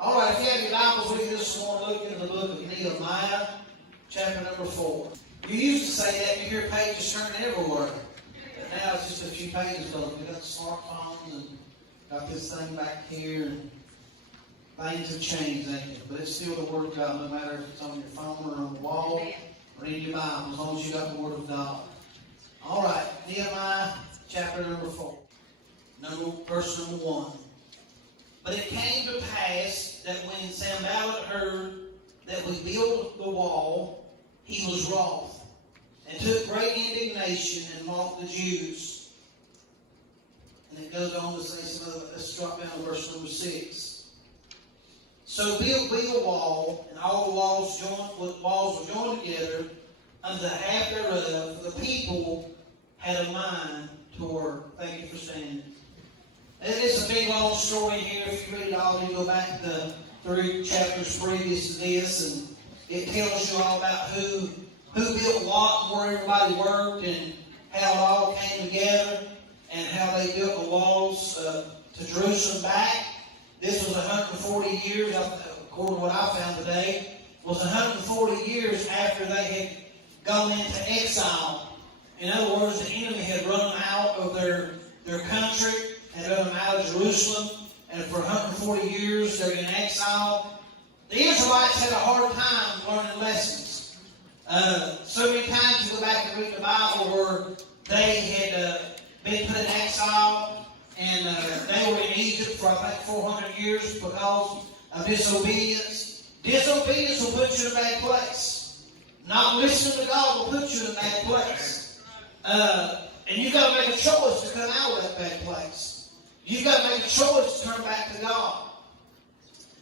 All right, if you have your Bibles with you this morning, look into the book of Nehemiah, chapter number 4. You used to say that you hear pages turning everywhere. But now it's just a few pages because we've got smartphones and got this thing back here and things have changed, ain't it? But it's still the Word of God, no matter if it's on your phone or on the wall or in your Bible, as long as you got the Word of God. All right, Nehemiah, chapter number 4. Verse number 1. But it came to pass that when Sanballat heard that we built the wall, he was wroth, and took great indignation and mocked the Jews. And it goes on to say some other. Let's drop down to verse number 6. So built we a wall, and all the walls were joined together unto the half thereof, for the people had a mind to work. Thank you for standing. It's a big long story here. If you read it all, you go back to 3 chapters previous to this, and it tells you all about who built what, and where everybody worked, and how it all came together, and how they built the walls to Jerusalem back. This was 140 years, according to what I found today, was 140 years after they had gone into exile. In other words, the enemy had run them out of their country, had run them out of Jerusalem, and for 140 years they're in exile. The Israelites had a hard time learning lessons. So many times you go back and read the Bible where they had been put in exile, and they were in Egypt for, I think, 400 years because of disobedience. Disobedience will put you in a bad place. Not listening to God will put you in a bad place. And you've got to make a choice to come out of that bad place. You've got to make a choice to turn back to God.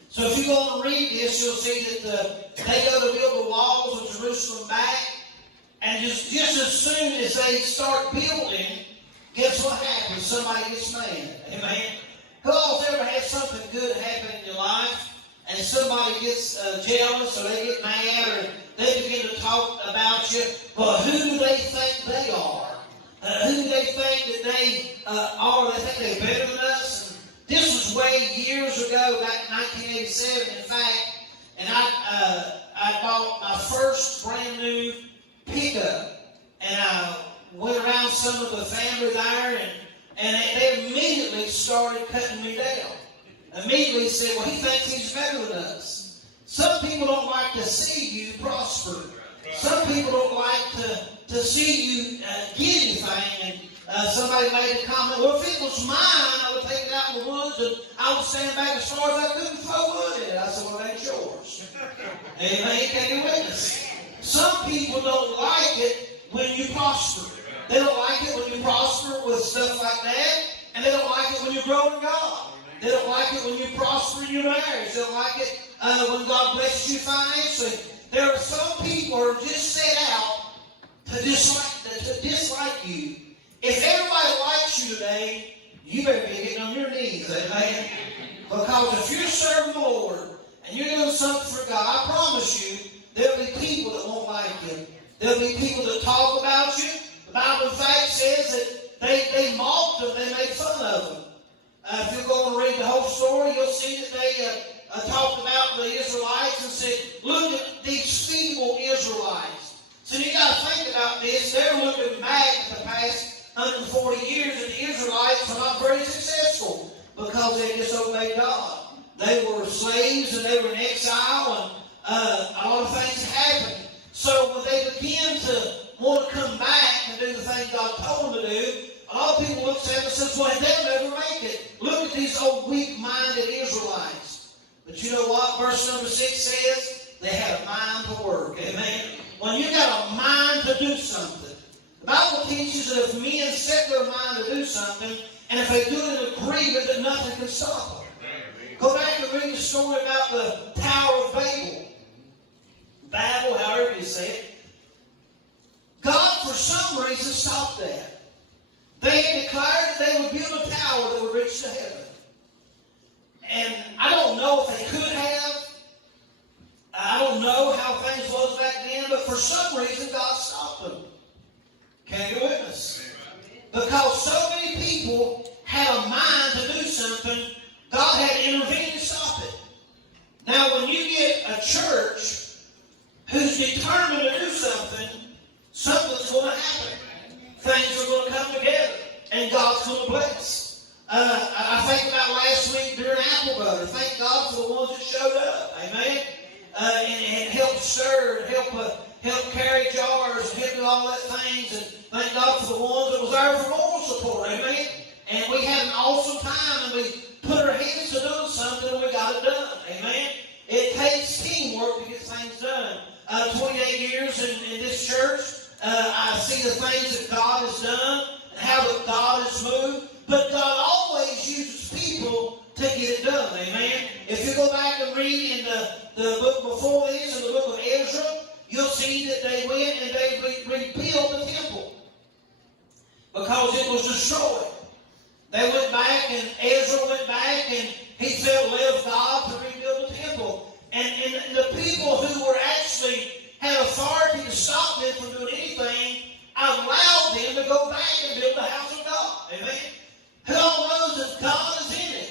So if you go and read this, you'll see that they go to build the walls of Jerusalem back, and just as soon as they start building, guess what happens? Somebody gets mad. Amen? Who else ever had something good happen in your life, and somebody gets jealous, or they get mad, or they begin to talk about you? Well, who do they think they are? Who do they think that they are? They think they're better than us? And this was way years ago, back in 1987, in fact, and I bought my first brand new pickup, and I went around some of the family there, and they immediately started cutting me down. Immediately said, well, he thinks he's better than us. Some people don't like to see you prosper. Some people don't like to see you get anything. And somebody made a comment, well, if it was mine, I would take it out in the woods, and I would stand back as far as I could and throw wood in it. I said, well, that's yours. Amen. You can't do witness. Some people don't like it when you prosper. They don't like it when you prosper with stuff like that, and they don't like it when you grow in God. They don't like it when you prosper in your marriage. They don't like it when God blesses you financially. There are some people who are just set out to dislike you. If everybody likes you today, you better be getting on your knees, amen? Because if you're serving the Lord and you're doing something for God, I promise you, there'll be people that won't like you. There'll be people that talk about you. The Bible, in fact, says that they mocked them, they made fun of them. If you go and read the whole story, you'll see that they talked about the Israelites and said, look at these feeble Israelites. So you got to think about this. They're looking back at the past 140 years, and the Israelites were not very successful because they disobeyed God. They were slaves and they were in exile, and a lot of things happened. So when they begin to want to come back and do the thing God told them to do, a lot of people look at them and say, well, they'll never make it. Look at these old weak-minded Israelites. But you know what? Verse number 6 says, they had a mind to work. Amen? When you got a mind to do something, the Bible teaches that if men set their mind to do something, and if they do it in agreement, that nothing can stop them. Go back and read the story about the Tower of Babel, however you say it. God, for some reason, stopped that. They had declared that they would build a tower that would reach to heaven. And I don't know if they could have. I don't know how things was back then, but for some reason, God stopped them. Can you witness? Because so many people had a mind to do something, God had to intervene and stop it. Now, when you get a church who's determined to do something, something's going to happen. Things are going to come together, and God's going to bless. I think about last week during apple butter. Thank God for the ones that showed up. Amen. And help stir, and help carry jars, and help do all that things. And thank God for the ones that was there for moral support. Amen. And we had an awesome time, and we put our hands to doing something, and we got it done. Amen. It takes teamwork to get things done. 28 years in this church, I see the things that God has done and how that God has moved. But God always uses people to get it done. Amen. If you go back and read in the book before this, in the book of Ezra, you'll see that they went and they rebuilt the temple because it was destroyed. They went back, and Ezra went back, and he felt led of God to rebuild the temple. And the people who were actually had authority to stop them from doing anything allowed them to go back and build the house of God. Amen. Who all knows that God is in it?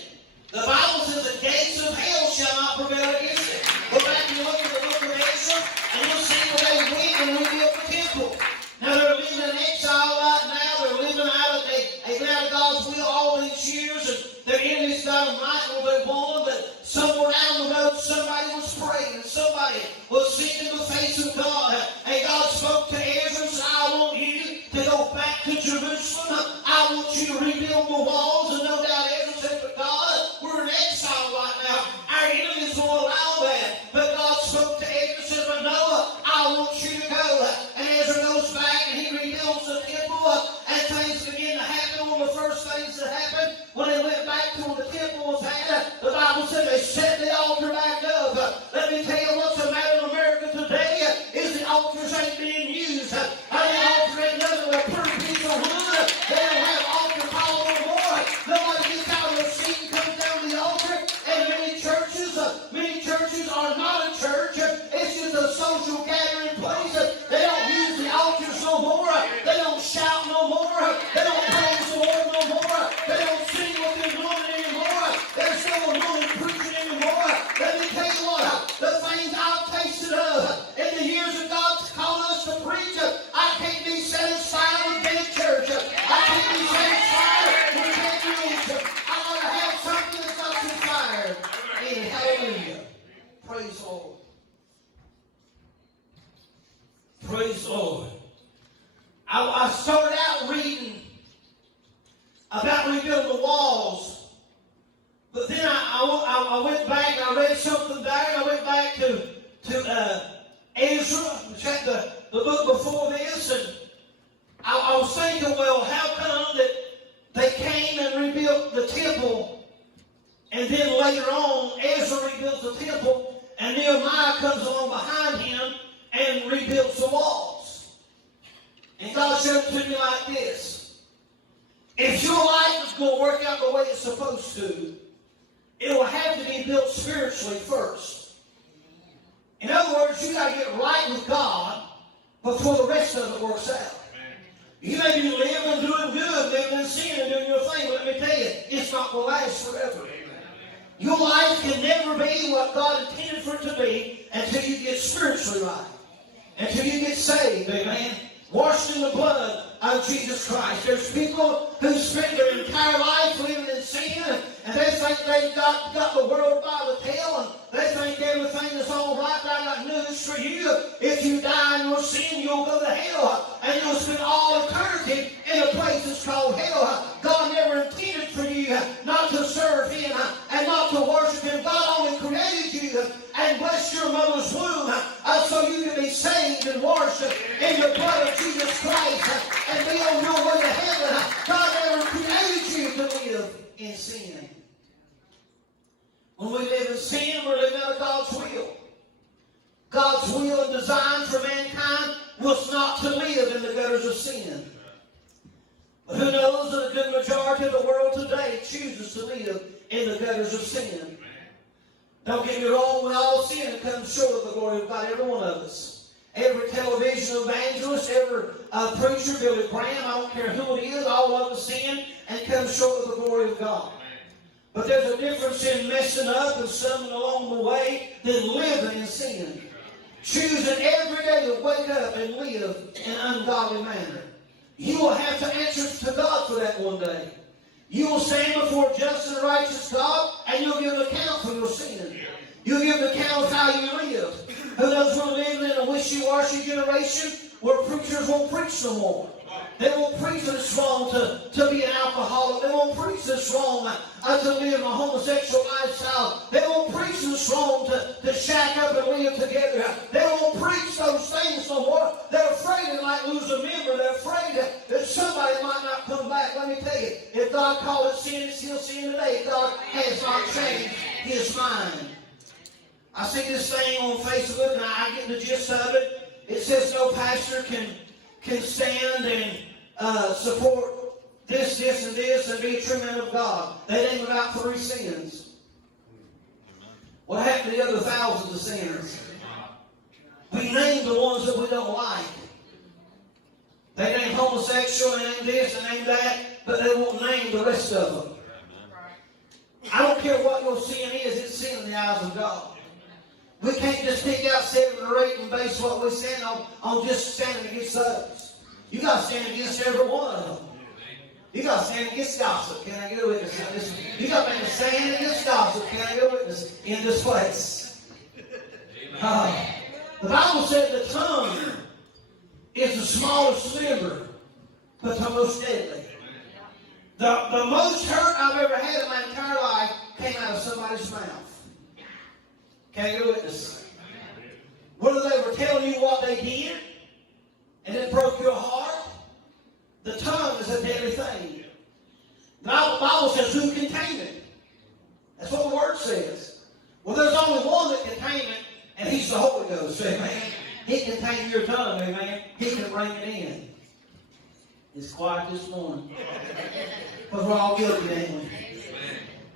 The Bible says the gates of hell shall not prevail against it. Go back and look at the book of Ezra, and you'll see where they went and rebuilt the temple. Now they're living in exile right now. They're living out of they've been out of God's will all these years, and their enemies got them right where they want them. But somewhere down the road, somebody was praying, and somebody was seeking the face of God. And God spoke to Ezra and said, I want you to go back to Jerusalem. I want you to rebuild the walls. And no doubt Ezra said, but God, we're in exile right now. Our enemies won't allow that. But God spoke to Ezra and said, but Noah, I want you to go. And Ezra goes back and he rebuilds the temple. And things begin to happen. One of the first things that happened when they went back to where the temple was at, the Bible said they set the altar back up. Let me tell you what's the matter in America today is the altars ain't being used. The altar ain't nothing but a pretty piece of wood. They don't have altar call no more. Nobody gets out of their seat and comes down to the altar. And many churches are not a church. It's just a social gathering place. They don't use the altars no more. They don't shout no more. They don't praise the Lord no more. They don't sing with the anointing anymore. There's no anointing preaching anymore. Let me tell you what, the things I've tasted of in the years that God's called us to preach, I can't be satisfied with being church. I can't be satisfied with being religion. I want to have something that's not too fire. And hallelujah. Praise the Lord. Praise the Lord. I started out reading about rebuilding the walls, but then I went back and I read something there, and I went back to Ezra, the book before this, and I was thinking, well, how come that they came and rebuilt the temple, and then later on Ezra rebuilds the temple, and Nehemiah comes along behind him and rebuilds the walls? And God showed it to me like this. If your life is going to work out the way it's supposed to, it will have to be built spiritually first. In other words, you got to get right with God before the rest of it works out. You may be living, doing good, living in sin and doing your thing, but let me tell you, it's not going to last forever. Your life can never be what God intended for it to be until you get spiritually right. Until you get saved, amen. Washed in the blood of Jesus Christ. There's people who spend their entire life living in sin, and they think they've got the world by the tail, and they think everything is all right. But I got news for you. If you die in your sin, you'll go to hell, and you'll spend all eternity in a place that's called hell. God never intended for you not to serve Him and not to worship Him. God only created you and blessed your mother's womb so you can be saved and washed in the blood of Jesus Christ and be on your way to heaven. God never created you to live in sin. When we live in sin, we're living out of God's will. God's will and design for mankind was not to live in the gutters of sin. But who knows that a good majority of the world today chooses to live in the gutters of sin. Don't get me wrong, we all sin and come short of the glory of God, every one of us. Every television evangelist, every preacher, Billy Graham, I don't care who it is, all of us sin and come short of the glory of God. But there's a difference in messing up and stumbling along the way than living in sin. Choosing every day to wake up and live in an ungodly manner. You will have to answer to God for that one day. You will stand before a just and righteous God, and you'll give an account for your sin. You'll give an account of how you live. Who knows, we're living in a wishy-washy generation where preachers won't preach no more. They won't preach that it's wrong to be an alcoholic. They won't preach that it's wrong to live a homosexual lifestyle. They won't preach that it's wrong to shack up and live together. They won't preach those things no more. They're afraid they might lose a member. They're afraid that somebody might not come back. Let me tell you, if God called it sin, it's still sin today. God has not changed His mind. I see this thing on Facebook, and I get the gist of it. It says no pastor can stand and support this, and this, and be a true man of God. They name about 3 sins. What happened to the other thousands of sins? We name the ones that we don't like. They name homosexual, they name this, they name that, but they won't name the rest of them. I don't care what your sin is, it's sin in the eyes of God. We can't just pick out 7 or 8 and base what we stand on just standing against those. You got to stand against every one of them. You got to stand against gossip. Can I get a witness in this? You got to stand against gossip. Can I get a witness in this place? The Bible said the tongue is the smallest member, but the most deadly. The most hurt I've ever had in my entire life came out of somebody's mouth. Can I get a witness? Whether they were telling you what they did and it broke your heart, the tongue is a deadly thing. The Bible says, who can tame it? That's what the Word says. Well, there's only one that can tame it, and He's the Holy Ghost, amen. He can tame your tongue, amen. He can bring it in. It's quiet this morning. Because we're all guilty, ain't we?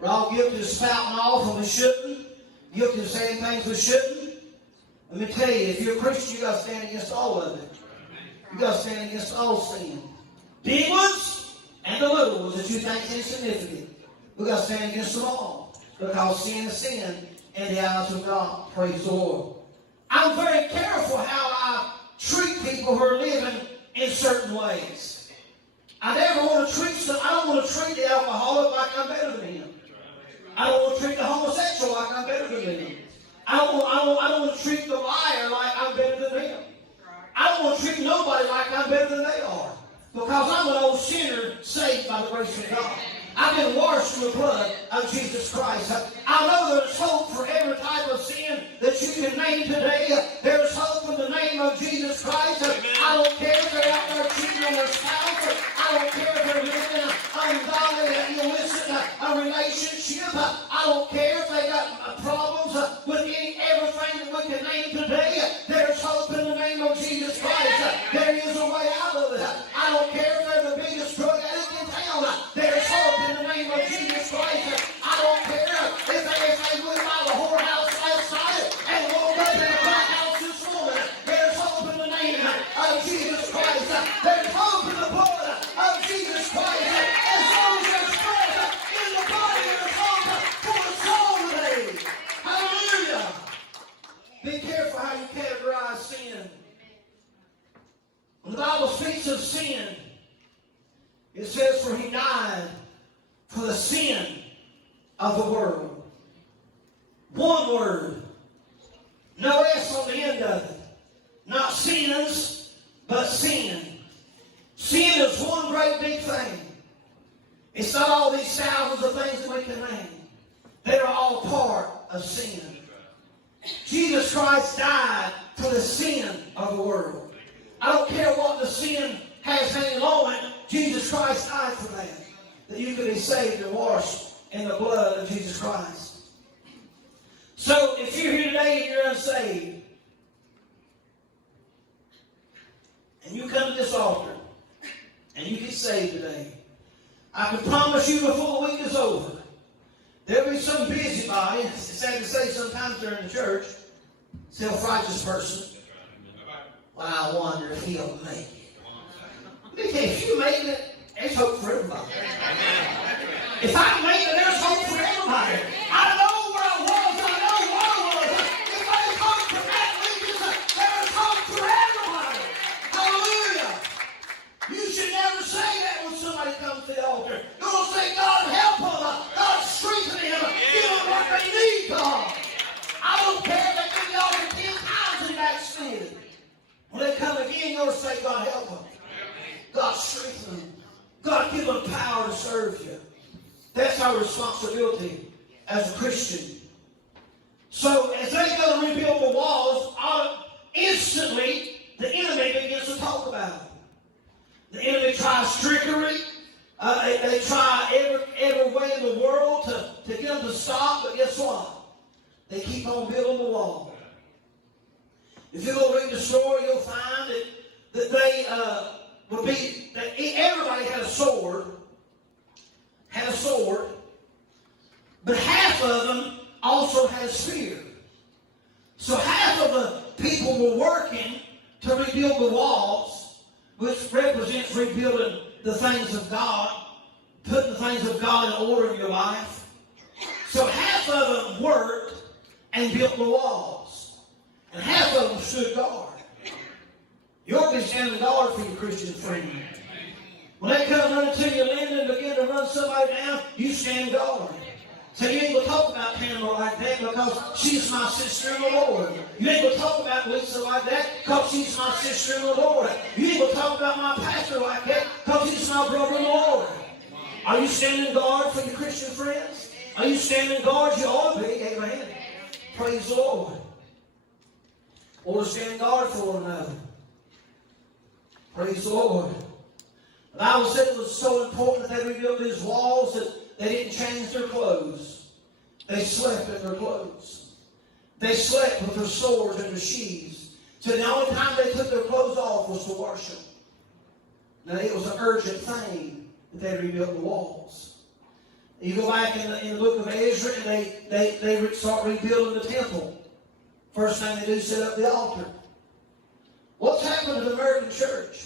We're all guilty of spouting off when we shouldn't. Guilty of saying things we shouldn't. Let me tell you, if you're a Christian, you've got to stand against all of it. You've got to stand against all sin. Big ones and the little ones that you think is insignificant. We've got to stand against them all. Because sin is sin in the eyes of God. Praise the Lord. I'm very careful how I treat people who are living in certain ways. I never want to treat them. I don't want to treat the alcoholic like I'm better than him. I don't want to treat the homosexual like I'm better than him. I don't want to treat the liar like I'm better than him. I don't want to treat nobody like I'm better than they are. Because I'm an old sinner saved by the grace of God. I've been washed in the blood of Jesus Christ. I know there's hope for every type of sin that you can name today. There's hope in the name of Jesus Christ. I don't care if they're out there cheating on their spouse. I don't care if they're living in an ungodly, illicit relationship. I don't care if they got problems with everything that we can name today. There's hope in the name of Jesus Christ. There is a way out of it. I don't care if they're the biggest drug addict in town. There's hope in the name of Jesus Christ. I don't care if they went by the whorehouse last night and woke up in the black house this morning. There's hope in the name of Jesus Christ. There's hope in the blood of Jesus Christ. As long as there's blood in the body, there's hope for the soul today. Hallelujah. Be careful how you categorize sin. When the Bible speaks of sin, it says, for He died for the sin of the world. One word. No S on the end of it. Not sins, but sin. Sin is one great big thing. It's not all these thousands of things that we can name. They are all part of sin. Jesus Christ died for the sin of the world. I don't care what the sin has hanging on it. Jesus Christ died for that. That you could be saved and washed in the blood of Jesus Christ. So if you're here today and you're unsaved, and you come to this altar, and you get saved today, I can promise you before the week is over, there'll be some busybody, it's sad to say sometimes during the church, self-righteous person. Well, I wonder if he'll make it. Let me tell you, if you made it, there's hope for everybody. If I made it, there's hope for everybody. somebody. I know where I was. I know what I was. If they talk to that weakness, they'll talk to everybody. Hallelujah. You should never say that when somebody comes to the altar. You're going to say, God help them. God strengthen them. Give them what they need, God. I don't care if they give the altar 10 times and backslid. When they come again, you're going to say, God help them. God strengthen them. God give them power to serve you. That's our responsibility as a Christian. So as they go to rebuild the walls, instantly the enemy begins to talk about it. The enemy tries trickery. They try every way in the world to get them to stop, but guess what? They keep on building the wall. If you go read the story, you'll find that they that everybody had a sword, but half of them also had a spear. So half of the people were working to rebuild the walls, which represents rebuilding the things of God, putting the things of God in order in your life. So half of them worked and built the walls, and half of them stood guard. You ought to be standing guard for your Christian friend. When they come running to you, Linda, and begin to run somebody down, you stand guard. So you ain't going to talk about Tamara like that because she's my sister in the Lord. You ain't going to talk about Lisa like that because she's my sister in the Lord. You ain't going to talk about my pastor like that because he's my brother in the Lord. Are you standing guard for your Christian friends? Are you standing guard? You ought to be. Amen. Praise the Lord. Or to stand guard for one another. Praise the Lord. The Bible said it was so important that they rebuilt these walls that they didn't change their clothes. They slept in their clothes. They slept with their swords and their sheaths. So the only time they took their clothes off was to worship. Now it was an urgent thing that they rebuilt the walls. You go back in the book of Ezra and they start rebuilding the temple. First thing they do is set up the altar. What's happened to the American church?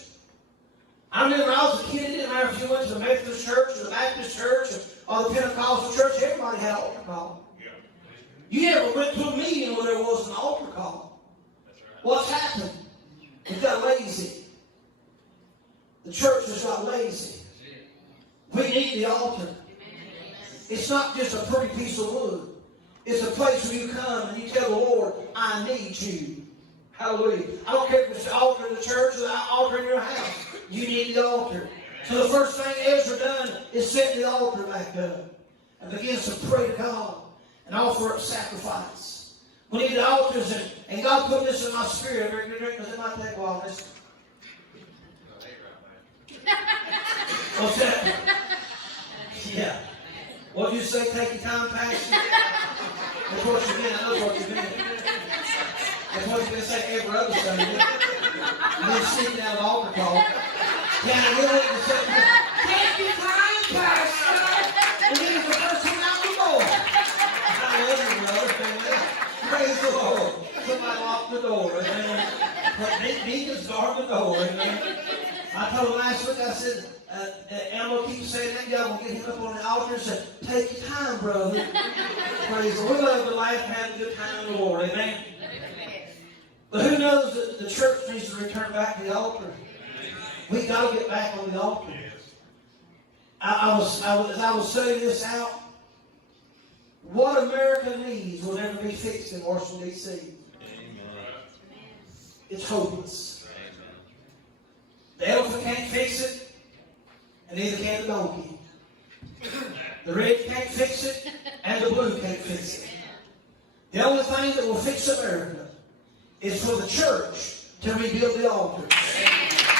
I remember when I was a kid, it didn't matter if you went to the Methodist church or the Baptist church or the Pentecostal church, everybody had an altar call. You never went to a meeting where there was an altar call. What's happened? It got lazy. The church has got lazy. We need the altar. It's not just a pretty piece of wood. It's a place where you come and you tell the Lord, I need you. Hallelujah. I don't care if it's the altar in the church or the altar in your house. You need the altar. So the first thing Ezra done is set the altar back up and begins to pray to God and offer up sacrifice. We need the altars, and God put this in my spirit. Because it might take a while. What's that? Yeah. What did you say? Take your time, Pastor? That's what you mean. I know what you mean. That's what you're going to say every other Sunday. And then sneak down the altar call. Can I really say, take your time, Pastor? And then it's the first one out the door. I love you, brother. Praise the Lord. Somebody locked the door. Amen. Deacons guard the door. Amen. I told him last week, I said, and I'm going to keep saying that. Y'all going to get him up on the altar and say, take your time, brother. Praise the Lord. We love to laugh and have a good time in the Lord. Amen. But who knows that the church needs to return back to the altar? We got to get back on the altar. As I was studying this out, what America needs will never be fixed in Washington, D.C. It's hopeless. The elephant can't fix it, and neither can the donkey. The red can't fix it, and the blue can't fix it. The only thing that will fix America is for the church to rebuild the altar.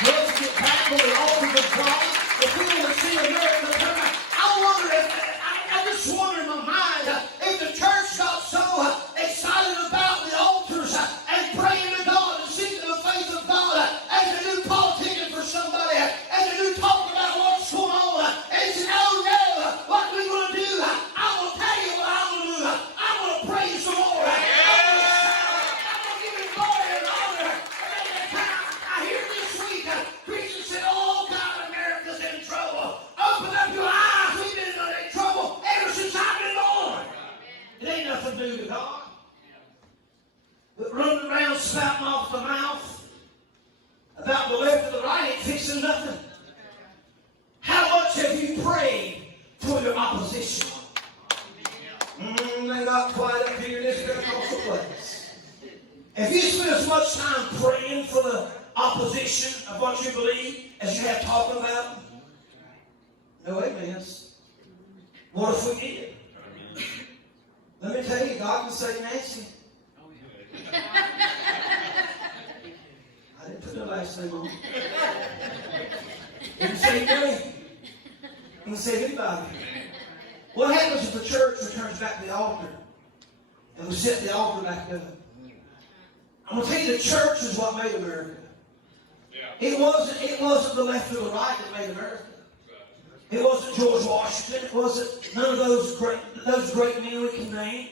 Let's get back on the altar of God. If we want to see America turn back, I just wonder in my mind if the church got so excited about the altars and praying to God and seeking the face of God and they do politicking for somebody and they do talk about what's going on and say, oh no, what are we going to do? I'm going to tell you what I'm going to do. I'm going to praise the Lord. I'm going to give him glory and honor. I hear this week Christians say, oh God, America's in trouble. Open up your eyes. We've been in trouble ever since I've been born. spouting off the mouth about the left or the right ain't fixing nothing. How much have you prayed for your opposition? They got quiet up here in this Pentecostal place. Have you spent as much time praying for the opposition of what you believe as you have talking about? No amens. What if we did? Let me tell you, God can say Nancy. I didn't put no last name on. He can say me. He can say anybody. What happens if the church returns back to the altar and we set the altar back up? I'm going to tell you, the church is what made America. It wasn't the left or the right that made America. It wasn't George Washington. It wasn't none of those great men we can name.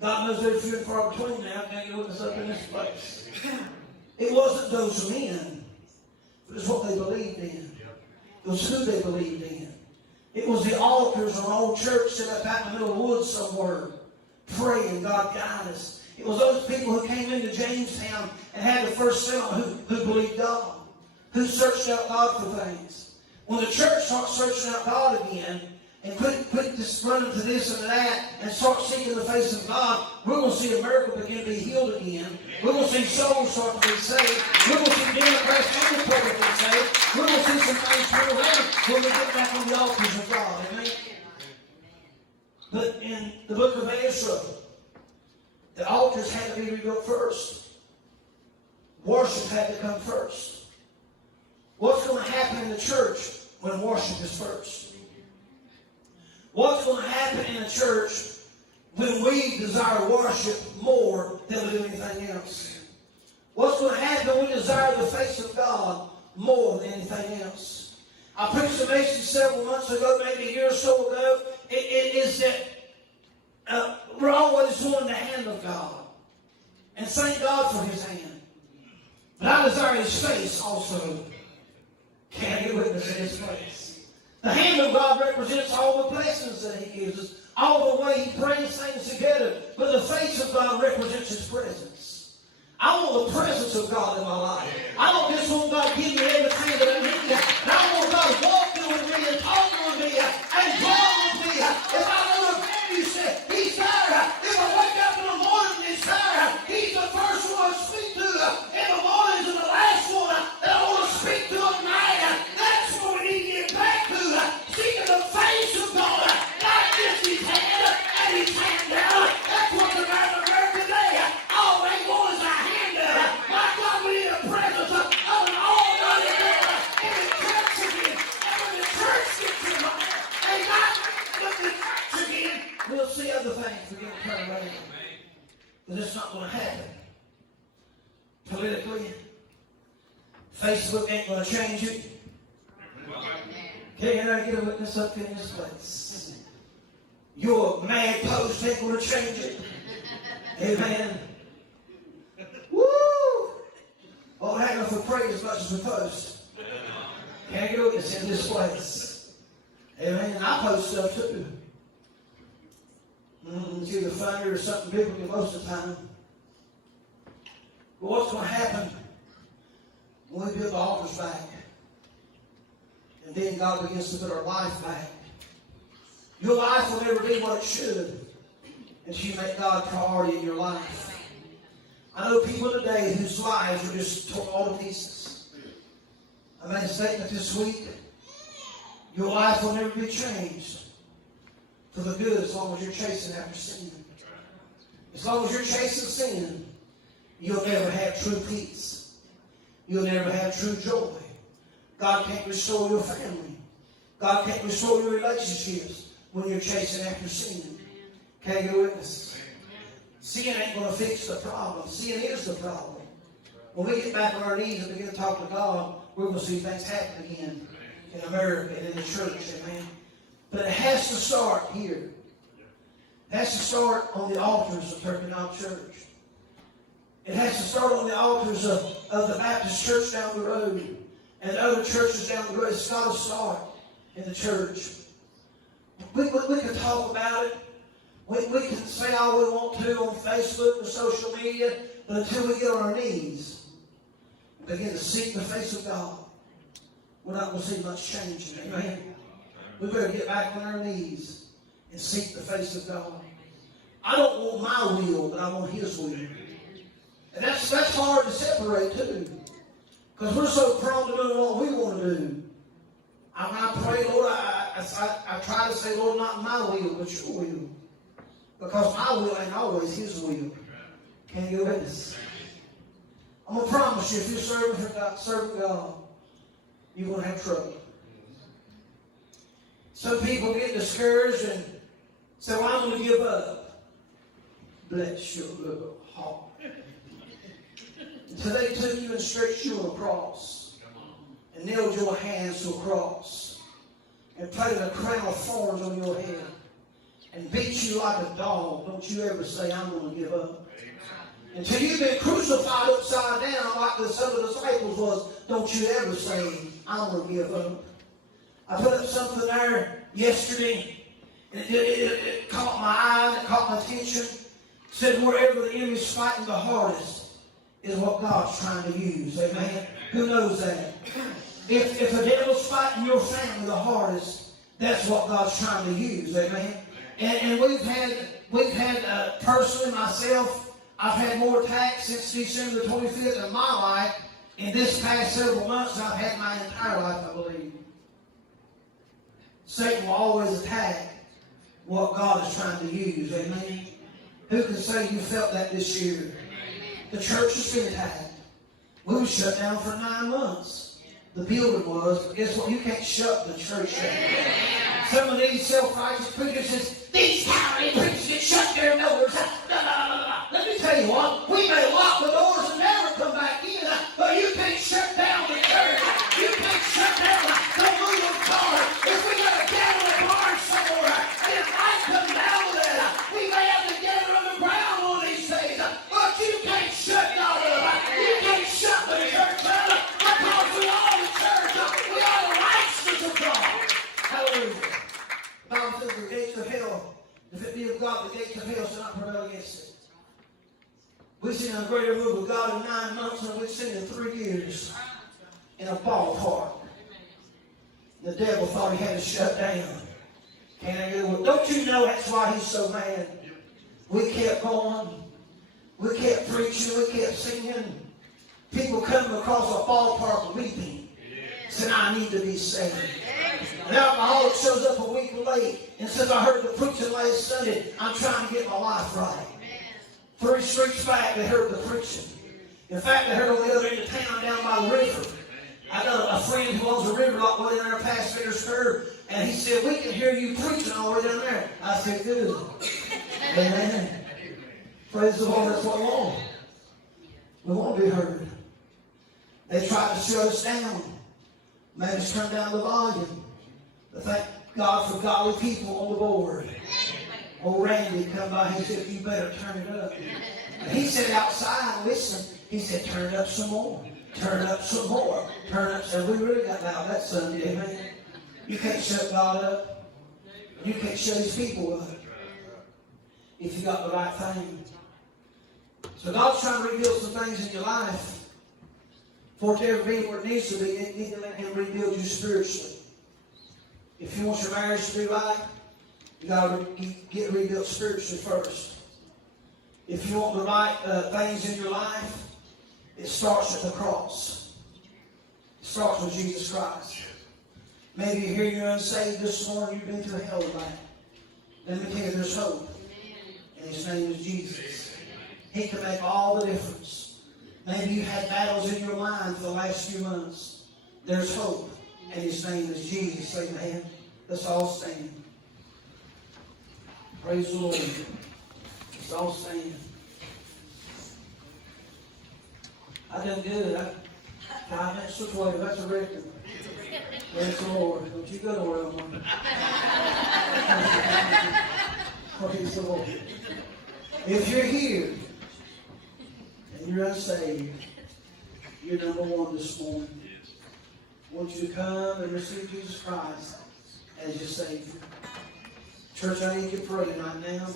God knows they're few and far between now. Can't you look us up in this place? It wasn't those men. It was what they believed in. It was who they believed in. It was the altars of an old church set up out in the middle of the woods somewhere, praying, God guide us. It was those people who came into Jamestown and had the first settlement who believed God, who searched out God for things. When the church starts searching out God again, and quit just running to this and that, and start seeking the face of God, we're going to see America begin to be healed again. We're going to see souls start to be saved. We're going to see Democrats and Republicans saved. We're going to see some things turn around when we get back on the altars of God. Amen? But in the book of Ezra, the altars had to be rebuilt first. Worship had to come first. What's going to happen in the church when worship is first? What's going to happen in the church when we desire worship more than we do anything else? What's going to happen when we desire the face of God more than anything else? I preached a message several months ago, maybe a year or so ago. It is that we're always wanting the hand of God. And thank God for His hand. But I desire His face also. Can I get witness in His place? The hand of God represents all the blessings that He gives us, all the way He brings things together. But the face of God represents His presence. I want the presence of God in my life. I don't just want God to give me everything that I need. And I want God walking with me and talking with me and dwelling with me. If I know the family said He's there, if I wake up in the morning and He's there, He's the first one I speak to in the mornings and the last one that I want to speak to at night. That's what we need to get back to. Seeking the face of God, not just His hand and His hand down. That's what the man of America today. All they want is a hand down. My God, we need a presence of an almighty God in the church again. And when the church gets involved, and not with the church again, we'll see other things begin to turn around. But it's not going to happen. Politically, Facebook ain't going to change it. Can I get a witness up in this place? Your mad post ain't going to change it. Amen. Woo! What would happen if we prayed as much as we post? Can I get a witness in this place? Amen. I post stuff too. It's either funny or something biblical most of the time. But what's going to happen when we build the altars back? And then God begins to put our life back. Your life will never be what it should until you make God a priority in your life. I know people today whose lives are just torn all to pieces. I made a statement this week. Your life will never be changed for the good as long as you're chasing after sin. As long as you're chasing sin, you'll never have true peace. You'll never have true joy. God can't restore your family. God can't restore your relationships when you're chasing after sin. Can you witness? Sin ain't going to fix the problem. Sin is the problem. When we get back on our knees and begin to talk to God, we're going to see things happen again in America and in the church. Amen. But it has to start here. It has to start on the altars of Turkey Knob Church. It has to start on the altars of the Baptist church down the road and other churches down the road. It's got to start in the church. We can talk about it. We can say all we want to on Facebook or social media, but until we get on our knees and begin to seek the face of God, we're not going to see much change. Amen. We better get back on our knees and seek the face of God. I don't want my will, but I want His will. And that's hard to separate too. Because we're so prone to doing what we want to do. I pray, Lord, I try to say, Lord, not my will, but your will. Because my will ain't always His will. Can you go with us? I'm going to promise you, if you're serving God, you're going to have trouble. Some people get discouraged and say, well, I'm going to give up. Bless your little heart. Until they took you and stretched you on a cross and nailed your hands to a cross and planted a crown of thorns on your head and beat you like a dog, don't you ever say, I'm going to give up. Until you've been crucified upside down like some of the disciples was, don't you ever say, I'm going to give up. I put up something there yesterday, and it caught my eye, and it caught my attention. It said, wherever the enemy's fighting the hardest is what God's trying to use. Amen? Who knows that? If the devil's fighting your family the hardest, that's what God's trying to use. Amen? And we've had personally, myself, I've had more attacks since December the 25th in my life. In this past several months, I've had my entire life, I believe. Satan will always attack what God is trying to use. Amen? Who can say you felt that this year? The church has been attacked. We were shut down for 9 months. The building was, but guess what? You can't shut the church down. Some of these self-righteous preachers says, these cowardly preachers get shut their doors. Let me tell you what, we may lock the doors and never come back in, but you can't shut down the church. You can't shut down the move of God. If we got to gather in March somewhere, and it might come down to that, we may have to gather underground one of these days, but you can't shut God up. You can't shut the church down, because we are the church. We are the righteousness of God. Hallelujah. The Bible says the gates of hell, if it be of God, the gates of hell shall not prevail against it. We've seen a greater move of God in 9 months than we've seen in 3 years in a ballpark. The devil thought he had to shut down. Don't you know that's why he's so mad? We kept going. We kept preaching. We kept singing. People coming across a ballpark weeping, saying, I need to be saved. An alcoholic shows up a week late and says, I heard the preaching last Sunday. I'm trying to get my life right. 3 streets back, they heard the preaching. In fact, they heard on the other end of town down by the river. I got a friend who owns a river lot way down there past Figger's Curve, and he said, we can hear you preaching all the way down there. I said, good. Amen. Praise the Lord, that's what we want. We want to be heard. They tried to shut us down. Made us turn down the volume. But thank God for godly people on the board. Old Randy come by, he said, you better turn it up. And he said outside, listen, he said, turn it up some more. Turn it up some more. Turn it up. So we really got loud that Sunday, amen. You can't shut God up. You can't shut His people up if you got the right thing. So God's trying to reveal some things in your life for it to ever be where it needs to be. You need to let Him rebuild you spiritually. If you want your marriage to be right, you got to get rebuilt spiritually first. If you want the right things in your life, it starts at the cross. It starts with Jesus Christ. Maybe you're here, you're unsaved this morning, you've been through hell tonight. Let me tell you, there's hope. And His name is Jesus. He can make all the difference. Maybe you had battles in your mind for the last few months. There's hope. And His name is Jesus. Amen. Let's all stand. Praise the Lord. Let's all stand. I done good. 5 minutes took away. That's a record. Praise the Lord. Don't you go nowhere on one. Praise the Lord. If you're here and you're unsaved, you're number 1 this morning. I want you to come and receive Jesus Christ as your Savior. Church, I need you to pray right now.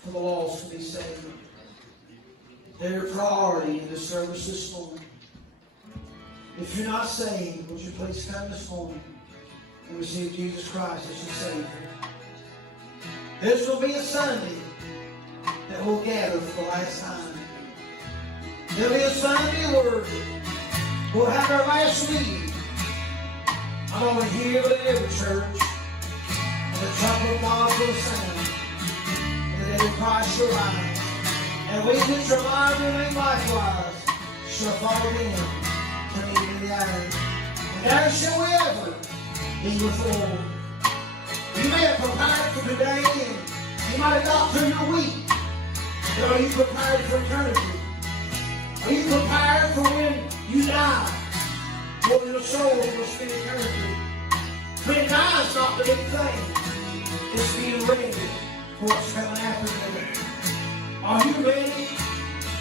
for the lost to be saved. Their priority in this service this morning. If you're not saved, would you please come this morning and receive Jesus Christ as your Savior? This will be a Sunday that we'll gather for the last time. There'll be a Sunday where we'll have our last meeting. Not only here, but in every church. And the trumpet of God will sound. And that every Christ shall rise. And we that shall lie remain likewise shall fall again to meet in the hour. And there shall we ever be with the Lord. You may have prepared for today, and you might have got through your week. But are you prepared for eternity? Are you prepared for when you die? For your soul will spend eternity. When die is not the big thing. It's being ready for what's coming after death. Are you ready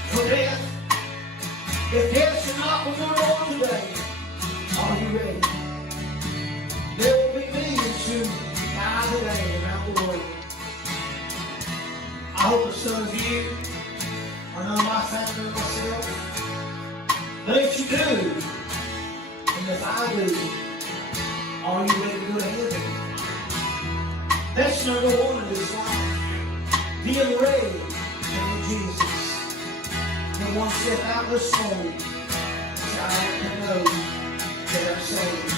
for death? If death should knock on your door today, are you ready? There will be millions who die today around the world. I hope that some of you are none of my family or myself. But if you do, and if I do, are you ready to go to heaven? That's number one in this life. Being ready to meet Jesus. And one step out this morning, I can know that I'm saved.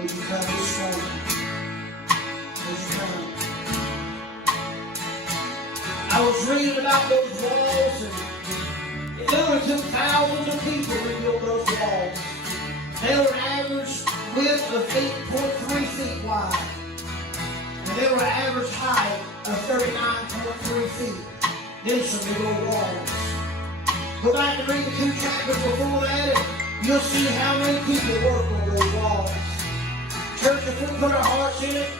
Would you come this morning? Would you come? I was reading about those walls, and it literally took thousands of people to rebuild those walls. They were an average width of 8.3 feet wide. And they were an average height of 39.3 feet. Then some big old walls. Go back and read the 2 chapters before that, and you'll see how many people work on those walls. Church, if we put our hearts in it,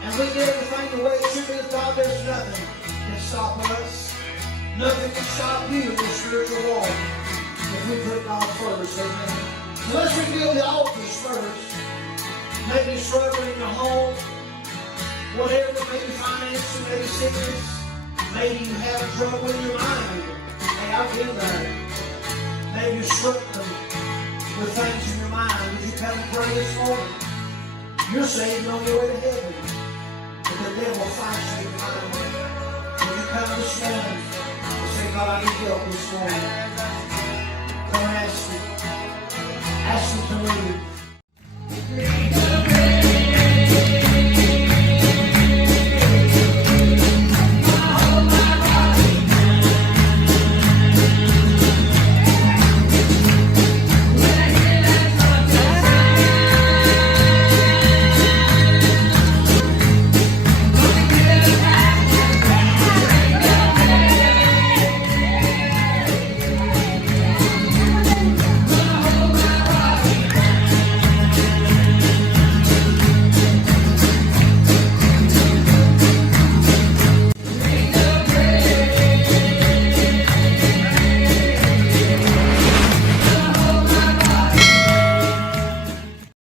and we get everything the way it should be with God, there's nothing can stop us. Nothing can stop you in your spiritual walk if we put God first. Amen. So let's rebuild the altars first. Maybe you're struggling in your home, whatever, maybe financial, maybe sickness, maybe you have trouble in your mind. Hey, I've been there. Maybe you're struggling with things in your mind. Would you come and pray this morning? You're saved on your way to heaven, but the devil will fight you. Would you come this morning and say, God, I need help this morning? Come and ask me. Ask me to move.